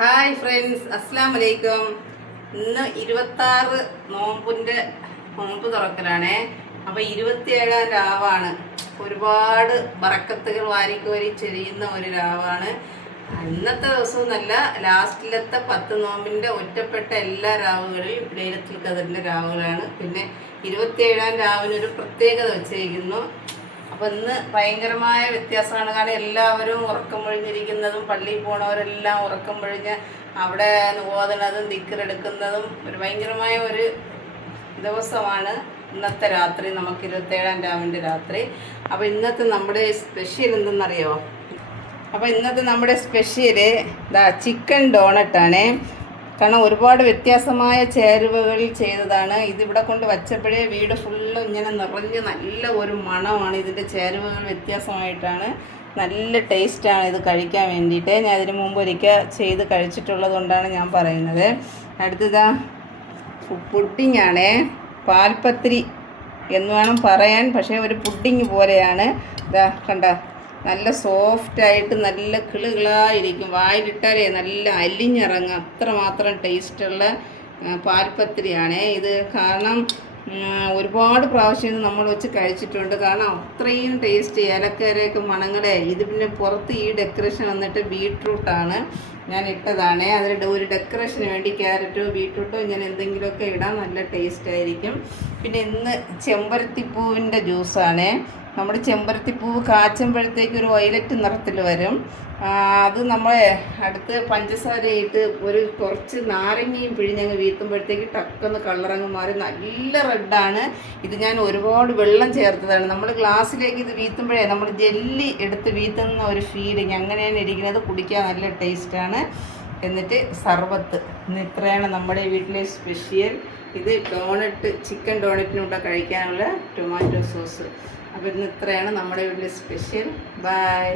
Hi friends, അസ്സാം വലൈക്കും. ഇന്ന് 26 നോമ്പ് തുറക്കലാണേ. അപ്പോൾ 27-ാം രാവാണ്. ഒരുപാട് ബറക്കത്തുകൾ വാരിക്കോരി ചെരിയുന്ന ഒരു രാവാണ്. ഇന്നത്തെ ദിവസവും നല്ല ലാസ്റ്റിലത്തെ 10 നോമ്പിൻ്റെ ഒറ്റപ്പെട്ട എല്ലാ രാവുകളിലും ലൈലത്തുൽ ഖദറിൻ്റെ രാവുകളാണ്. പിന്നെ 27-ാം രാവിനൊരു പ്രത്യേകത വെച്ചിരിക്കുന്നു. അപ്പോൾ ഇന്ന് ഭയങ്കരമായ വ്യത്യാസമാണ്. കാരണം എല്ലാവരും ഉറക്കം പൊഴിഞ്ഞിരിക്കുന്നതും പള്ളിയിൽ പോണവരെല്ലാം ഉറക്കം പൊഴിഞ്ഞ് അവിടെ ഓതുന്നതും ദിക്റെടുക്കുന്നതും ഒരു ഭയങ്കരമായ ഒരു ദിവസമാണ് ഇന്നത്തെ രാത്രി, നമുക്ക് 27-ാം രാവിൻ്റെ രാത്രി. അപ്പോൾ ഇന്നത്തെ നമ്മുടെ സ്പെഷ്യൽ എന്തെന്നറിയോ? അപ്പോൾ ഇന്നത്തെ നമ്മുടെ സ്പെഷ്യൽ ചിക്കൻ ഡോണറ്റാണ്. കാരണം ഒരുപാട് വ്യത്യാസമായ ചേരുവകളിൽ ചെയ്തതാണ്. ഇതിവിടെ കൊണ്ട് വച്ചപ്പോഴേ വീട് ഫുള്ളും ഇങ്ങനെ നിറഞ്ഞ് നല്ല ഒരു മണമാണ്. ഇതിൻ്റെ ചേരുവകൾ വ്യത്യാസമായിട്ടാണ്. നല്ല ടേസ്റ്റാണ് ഇത് കഴിക്കാൻ വേണ്ടിയിട്ട്. ഞാൻ ഇതിന് മുമ്പ് ഒരിക്കൽ ചെയ്ത് കഴിച്ചിട്ടുള്ളത് കൊണ്ടാണ് ഞാൻ പറയുന്നത്. അടുത്തതാ പുഡിങ്ങാണേ. പാൽപത്രി എന്ന് വേണം പറയാൻ, പക്ഷേ ഒരു പുഡിങ് പോലെയാണ്. ഇതാ കണ്ട, നല്ല സോഫ്റ്റായിട്ട് നല്ല കിളുകിളായിരിക്കും. വായിലിട്ടാലേ നല്ല അലിഞ്ഞിറങ്ങും, അത്രമാത്രം ടേസ്റ്റുള്ള പാൽപത്രിയാണ് ഇത്. കാരണം ഒരുപാട് പ്രാവശ്യം ഇത് നമ്മൾ വെച്ച് കഴിച്ചിട്ടുണ്ട്. കാരണം അത്രയും ടേസ്റ്റ്, ഏലക്കരയൊക്കെ മണങ്ങളെ. ഇത് പിന്നെ പുറത്ത് ഈ ഡെക്കറേഷൻ വന്നിട്ട് ബീട്രൂട്ടാണ് ഞാൻ ഇട്ടതാണ്. അതിൽ ഒരു ഡെക്കറേഷന് വേണ്ടി ക്യാരറ്റോ ബീട്രൂട്ടോ ഇങ്ങനെ എന്തെങ്കിലുമൊക്കെ ഇടാൻ നല്ല ടേസ്റ്റ് ആയിരിക്കും. പിന്നെ ഇന്ന് ചെമ്പരത്തിപ്പൂവിൻ്റെ ജ്യൂസാണ്. നമ്മുടെ ചെമ്പരത്തിപ്പൂവ് കാച്ചുമ്പോഴത്തേക്ക് ഒരു വയലറ്റ് നിറത്തിൽ വരും. അത് നമ്മൾ അടുത്ത് പഞ്ചസാരയിട്ട് ഒരു കുറച്ച് നാരങ്ങയും പിഴിഞ്ഞങ്ങ് വീത്തുമ്പോഴത്തേക്ക് ടക്കൊന്ന് കളറങ്ങ് മാറി നല്ല റെഡാണ്. ഇത് ഞാൻ ഒരുപാട് വെള്ളം ചേർത്തതാണ്. നമ്മൾ ഗ്ലാസ്സിലേക്ക് ഇത് വീത്തുമ്പോഴേ നമ്മൾ ജെല്ലി എടുത്ത് വീത്തുന്ന ഒരു ഫീലിങ് അങ്ങനെയാണ് ഇരിക്കുന്നത്. കുടിക്കാൻ നല്ല ടേസ്റ്റാണ്. എന്നിട്ട് സർബത്ത്. ഇന്ന് ഇത്രയാണ് നമ്മുടെ വീട്ടിലെ സ്പെഷ്യൽ. ഇത് ഡോണറ്റ്, ചിക്കൻ ഡോണറ്റിനൂടെ കഴിക്കാനുള്ള ടൊമാറ്റോ സോസ്. അപ്പോൾ ഇന്ന് ഇത്രയാണ് നമ്മുടെ വീട്ടിലെ സ്പെഷ്യൽ. ബൈ.